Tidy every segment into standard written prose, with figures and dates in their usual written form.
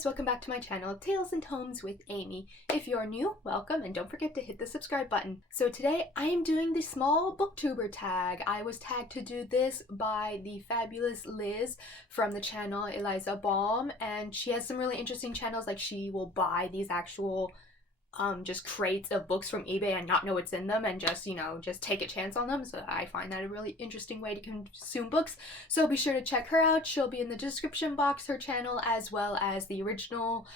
guys, welcome back to my channel, Tales and Tomes with Amy. If you're new, welcome, and don't forget to hit the subscribe button. So today I am doing the small Booktuber tag. I was tagged to do this by the fabulous Liz from the channel Eliza Baum, and she has some really interesting channels, like she will buy these actual just crates of books from eBay and not know what's in them and just, just take a chance on them. So I find that a really interesting way to consume books. So be sure to check her out. She'll be in the description box, her channel, as well as the original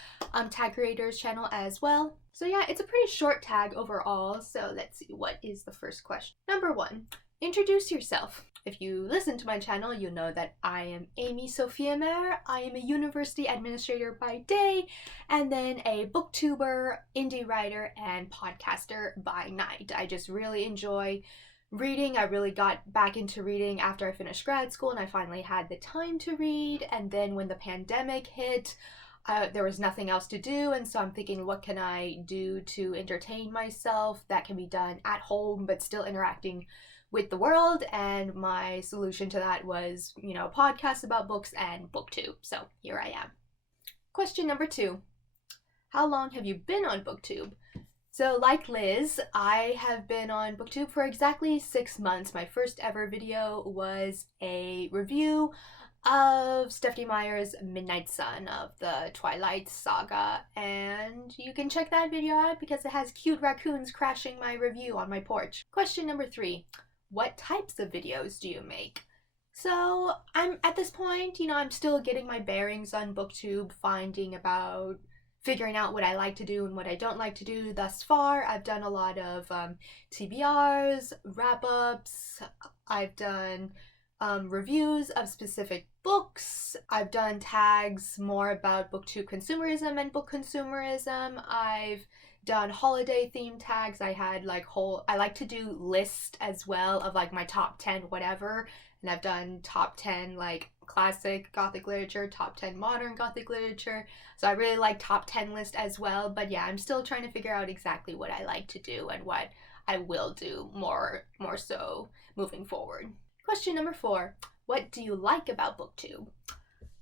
tag creator's channel as well. So yeah, it's a pretty short tag overall. So let's see, what is the first question? Number 1, introduce yourself. If you listen to my channel, you'll know that I am Amy Sophia Mayer. I am a university administrator by day, and then a booktuber, indie writer, and podcaster by night. I just really enjoy reading. I really got back into reading after I finished grad school, and I finally had the time to read. And then when the pandemic hit, there was nothing else to do, and so I'm thinking, what can I do to entertain myself that can be done at home but still interacting with the world? And my solution to that was, podcasts about books and Booktube. So here I am. Question number 2. How long have you been on Booktube? So like Liz, I have been on Booktube for exactly 6 months. My first ever video was a review of Stephenie Meyer's Midnight Sun of the Twilight Saga, and you can check that video out because it has cute raccoons crashing my review on my porch. Question number 3. What types of videos do you make? So I'm at this point, I'm still getting my bearings on Booktube, figuring out what I like to do and what I don't like to do. Thus far, I've done a lot of TBRs, wrap-ups, I've done reviews of specific books, I've done tags more about Booktube consumerism and book consumerism, I've done holiday themed tags. I had I like to do lists as well of my top 10 whatever, and I've done top 10 classic Gothic literature, top 10 modern Gothic literature, so I really like top 10 list as well. But yeah, I'm still trying to figure out exactly what I like to do and what I will do more so moving forward. Question number 4. What do you like about Booktube?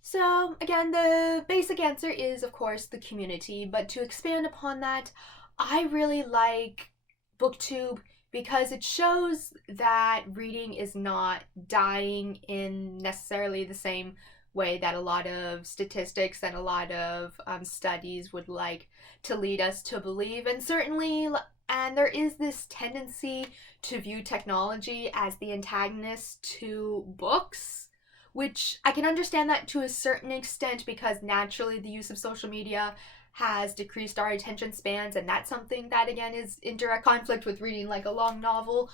So again, the basic answer is, of course, the community, but to expand upon that, I really like Booktube because it shows that reading is not dying in necessarily the same way that a lot of statistics and a lot of studies would like to lead us to believe. And there is this tendency to view technology as the antagonist to books, which I can understand that to a certain extent because naturally the use of social media has decreased our attention spans, and that's something that again is in direct conflict with reading a long novel.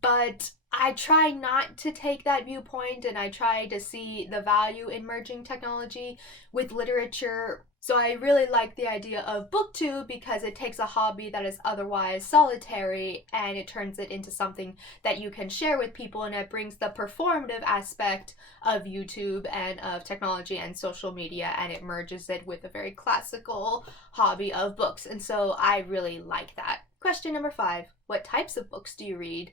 But I try not to take that viewpoint, and I try to see the value in merging technology with literature. So I really like the idea of Booktube because it takes a hobby that is otherwise solitary and it turns it into something that you can share with people, and it brings the performative aspect of YouTube and of technology and social media, and it merges it with a very classical hobby of books. And so I really like that. Question number 5. What types of books do you read?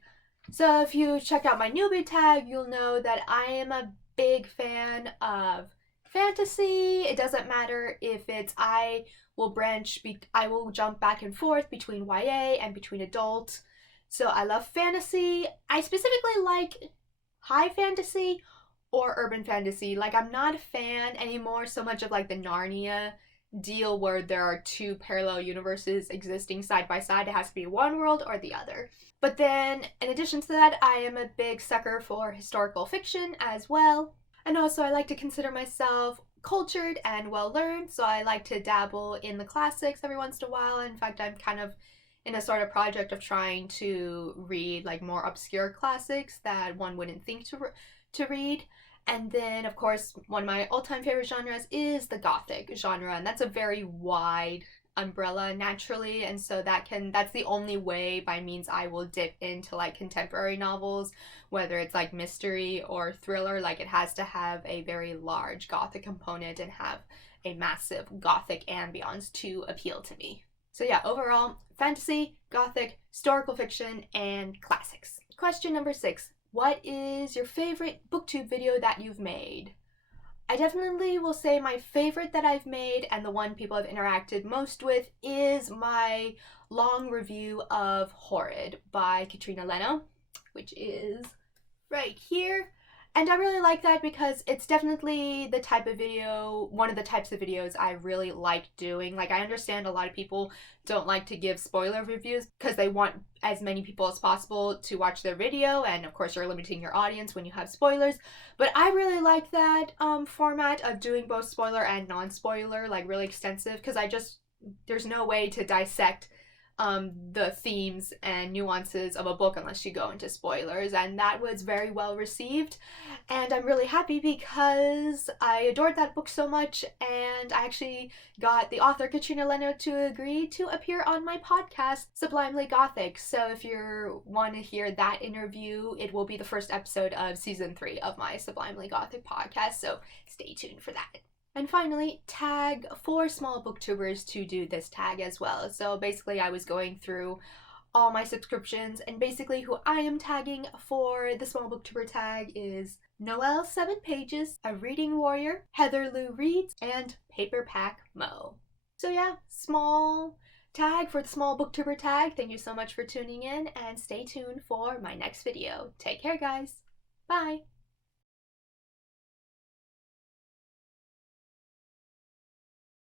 So if you check out my newbie tag, you'll know that I am a big fan of fantasy. It doesn't matter if it's, I will jump back and forth between YA and between adult. So I love fantasy. I specifically like high fantasy or urban fantasy. I'm not a fan anymore so much of the Narnia deal where there are 2 parallel universes existing side by side. It has to be one world or the other. But then in addition to that, I am a big sucker for historical fiction as well. And also I like to consider myself cultured and well-learned, so I like to dabble in the classics every once in a while. In fact, I'm kind of in a sort of project of trying to read more obscure classics that one wouldn't think to read. And then, of course, one of my all-time favorite genres is the Gothic genre, and that's a very wide umbrella naturally, and so that's the only way by means I will dip into contemporary novels, whether it's mystery or thriller. It has to have a very large Gothic component and have a massive Gothic ambiance to appeal to me. So yeah, overall, fantasy, Gothic, historical fiction, and classics. Question number 6. What is your favorite Booktube video that you've made? I definitely will say my favorite that I've made and the one people have interacted most with is my long review of Horrid by Katrina Leno, which is right here. And I really like that because it's definitely the type of video, one of the types of videos I really like doing. Like, I understand a lot of people don't like to give spoiler reviews because they want as many people as possible to watch their video, and of course you're limiting your audience when you have spoilers. But I really like that format of doing both spoiler and non-spoiler, like really extensive, because there's no way to dissect the themes and nuances of a book unless you go into spoilers, and that was very well received, and I'm really happy because I adored that book so much, and I actually got the author Katrina Leno to agree to appear on my podcast Sublimely Gothic. So if you want to hear that interview, it will be the first episode of season 3 of my Sublimely Gothic podcast, so stay tuned for that. And finally, tag for small booktubers to do this tag as well. So basically I was going through all my subscriptions, and basically who I am tagging for the small booktuber tag is Noelle 7 Pages, A Reading Warrior, Heather Lou Reads, and Paperback Mo. So yeah, small tag for the small booktuber tag. Thank you so much for tuning in, and stay tuned for my next video. Take care, guys. Bye.